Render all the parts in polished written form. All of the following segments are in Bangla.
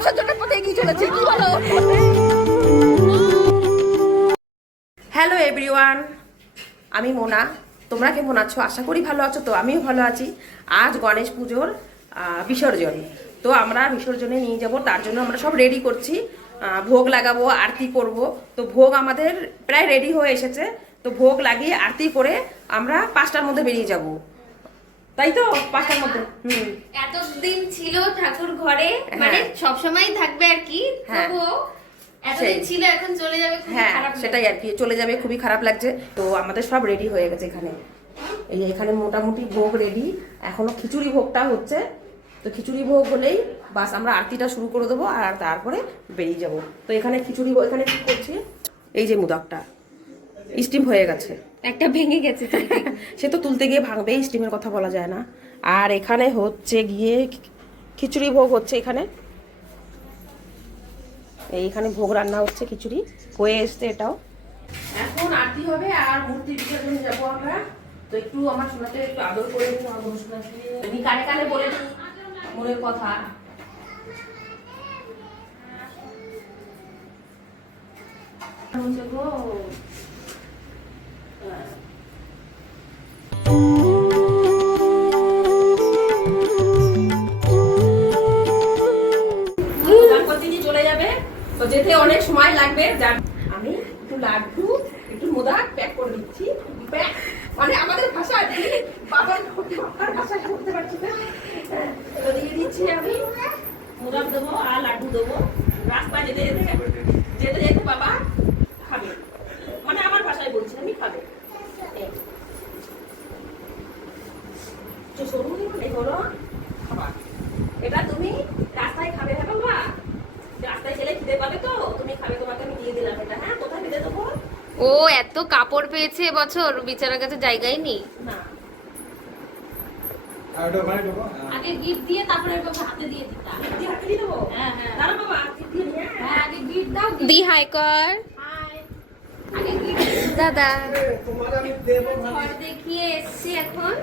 বিসর্জনের পথে এগিয়ে চলেছি, কি বলো? হ্যালো এভরিওয়ান, আমি মোনা। তোমরা কেমন আছো? আশা করি ভালো আছো। তো আমিও ভালো আছি। আজ গণেশ পুজোর বিসর্জন। তো আমরা বিসর্জনে নিয়ে যাব, তার জন্য আমরা সব রেডি করছি। ভোগ লাগাবো, আরতি করব। তো ভোগ আমাদের প্রায় রেডি হয়ে এসেছে। তো ভোগ লাগিয়ে আরতি করে আমরা 5টার মধ্যে বেরিয়ে যাব, তাই তো? 5টার মধ্যে। এতদিন ছিল ঠাকুর ঘরে, মানে সবসময় থাকবে আর কি। এতদিন ছিল, এখন চলে যাবে, হ্যাঁ সেটাই আর কি, চলে যাবে, খুবই খারাপ লাগছে। তো আমাদের সব রেডি হয়ে গেছে এখানে। এখানে মোটামুটি ভোগ রেডি, এখনো খিচুড়ি ভোগটা হচ্ছে। তো খিচুড়ি ভোগ হলেই বাস আমরা আরতিটা শুরু করে দেবো, আর তারপরে বেরিয়ে যাব। তো এখানে খিচুড়ি, এখানে কি করছি, এই যে মোদকটা স্টিম হয়ে গেছে, একটা ভেঙে গেছে। সে তো তুলতে গিয়ে ভাঙবে, স্টিমের কথা বলা যায় না। আর এখানে হচ্ছে গিয়ে খিচুড়ি ভোগ হচ্ছে এখানে। এইখানে ভোগ রান্না হচ্ছে, খিচুড়ি হয়ে এসছে এটাও। এখন আরতি হবে আর মূর্তি বিসর্জনে যাবো আমরা। তো একটু আমার শোনাতে একটু আদর করে দিন, আমার শোনাতে কানে কানে বলে মনের কথা। চলে যাবে, তো যেতে অনেক সময় লাগবে। আমি একটু লাড্ডু, একটু মোদক প্যাক করে দিচ্ছি। মানে আমাদের ভাষায়, বাবার ভাষায় করতে পারছি না। দিয়ে দিচ্ছি আমি, মোদক দেবো আর লাড্ডু দেবো। রাস্তা যেতে যেতে যেতে যেতে বাবা খাবে, মানে আমার ভাষায় বলছি, আমি খাবে। এটা তুমি রাস্তায় খাবে, হ্যাঁ বাবা? রাস্তায় গেলে খিদে পাবে, তো তুমি খাবে, তোমাকে আমি দিয়ে দিলাম এটা। হ্যাঁ, কোথায় বেঁধে দেবো? ও এত কাপড় পেয়েছে এবছর, বিচারের কাছে জায়গাই নেই। না, আগে গিফট দিয়ে তারপরে হাতে দিয়ে দিতা। হাতে দিয়ে দেবো? হ্যাঁ হ্যাঁ, দাঁড়া বাবা, হাতে দিয়ে দিই। হ্যাঁ আগে গিফট দাও। দি হাই কর। হাই। আগে গিফট দাদা। ঘর দেখিয়ে এসেছি এখন।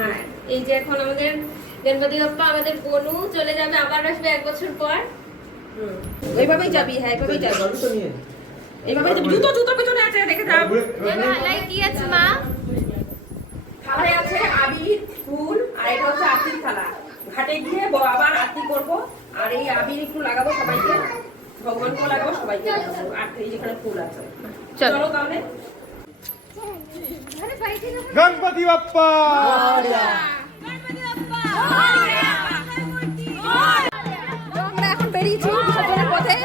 আর এই যে এখন আমাদের গণপতি বাপ্পা, আমাদের বনু চলে যাবে, আবার আসবে 1 বছর পর। ওইভাবেই যাবি? হ্যাঁ, এইভাবেই যাবি। এইভাবেই যাবি। জুতো পেছনে আছে, রেখে দাও। ভালাই কি আছে মা? থালায় আছে আবির, ফুল, আর এটা হচ্ছে আরতির থালা। ঘাটে গিয়ে আবার আরতি করব, আর এই আবির একটু লাগাবো সবাইকে, ভগবানকেও লাগাবো, সবাইকে লাগাবো। আর এই যেখানে ফুল আছে, চলো তাহলে। গণপতি বাপ্পা! আমরা এখন বেরিয়েছি বিসর্জনের পথে,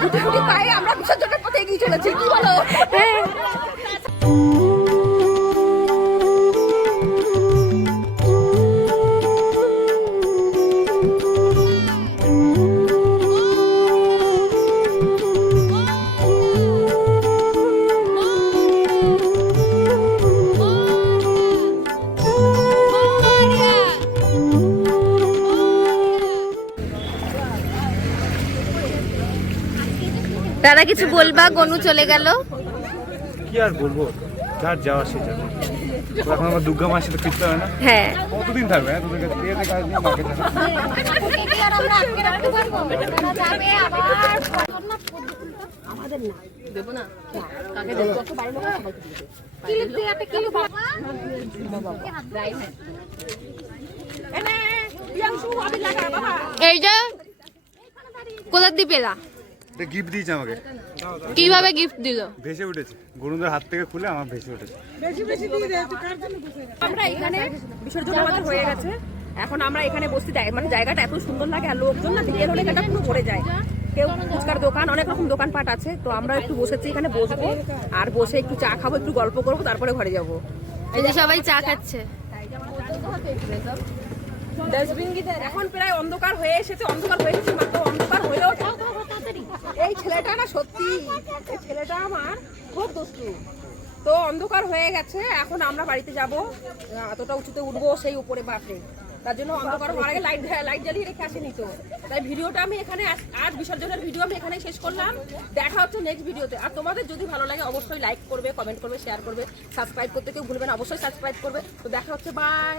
গুটি গুটি পায়ে আমরা বিসর্জনের পথে এগিয়ে চলেছি, কি বলো? দাদা কিছু বলবা? গনু চলে গেল। কি আর বলবো, যার যাওয়া সে যাবে। তো এখন আমার দুর্গা মাসে তো ফিরতে হয় না। হ্যাঁ, কতদিন থাকবে? হ্যাঁ, তোদের কাছে দিয়ে দে, কাজ নিয়ে মাকে যাবে। আমাদের না দেবো না, কাকে দেবো? কত বাড়ি লোক সবাইকে দিয়ে দেবো। কিলো দিয়ে একটা কিলো বাবা। এনে ইয়াংশু আবি লাগা বাবা। এই যে কোথা দিয়ে পেলা? গিফট দিয়েছে আমাকে। কিভাবে গিফট দিল? ভেসে উঠেছে, গরুদের হাত থেকে খুলে আমার ভেসে উঠেছে। আমরা এখানে বিসর্জন আমাদের হয়ে গেছে। এখন আমরা এখানে বসতে যাই, মানে জায়গাটা এত সুন্দর লাগে, আর লোকজন না দেখে হলে এটা পুরো ভরে যায়। কেউ ফুচকার দোকান, অনেক রকম দোকানপাট আছে। তো আমরা একটু বসেছি এখানে, বসবো আর বসে একটু চা খাবো, একটু গল্প করবো, তারপরে ঘরে যাবো। এই যে সবাই চা খাচ্ছে। এখন প্রায় অন্ধকার হয়ে এসেছে, মাত্র অন্ধকার হলেও এই ছেলেটা না সত্যি, এই ছেলেটা আমার খুব দুষ্টু। তো অন্ধকার হয়ে গেছে, এখন আমরা বাড়িতে যাব। এতটা উঁচুতে উঠবো, সেই উপরে বাপরে, তার জন্য অন্ধকার হওয়ার আগে লাইট জ্বালিয়ে রেখে আসেনি। তো তাই ভিডিওটা আমি এখানে, আজ বিসর্জনের ভিডিও আমি এখানেই শেষ করলাম। দেখা হচ্ছে নেক্সট ভিডিওতে। আর তোমাদের যদি ভালো লাগে অবশ্যই লাইক করবে, কমেন্ট করবে, শেয়ার করবে, সাবস্ক্রাইব করতে কেউ ভুলবে না, অবশ্যই সাবস্ক্রাইব করবে। তো দেখা হচ্ছে, বাই।